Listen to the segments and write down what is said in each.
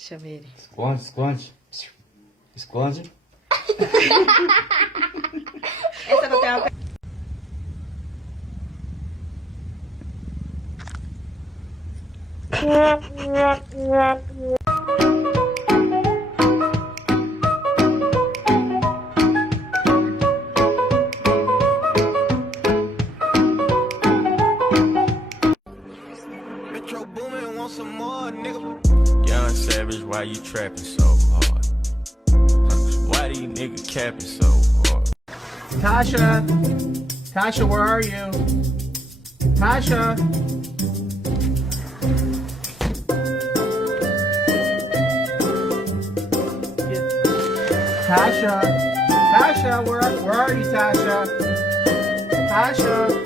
Chama ele. Esconde, esconde. Esconde. Essa não tem uma... Metro Boomin, want some more, nigga. Young Savage, why you trapping so hard? Why these niggas capping so hard? Tasha! Tasha, where are you? Tasha! Tasha! Tasha, where are you, Tasha? Tasha!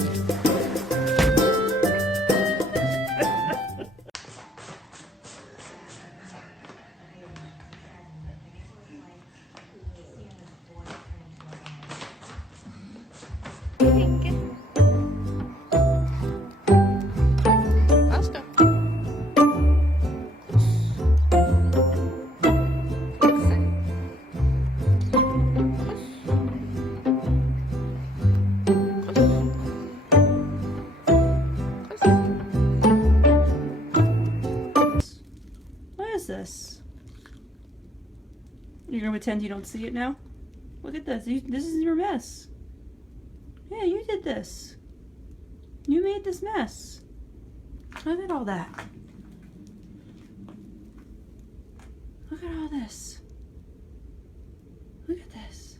What is this? You're gonna pretend you don't see it now? Look at this. This is your mess. Yeah, you did this. You made this mess. Look at all that. Look at all this. Look at this.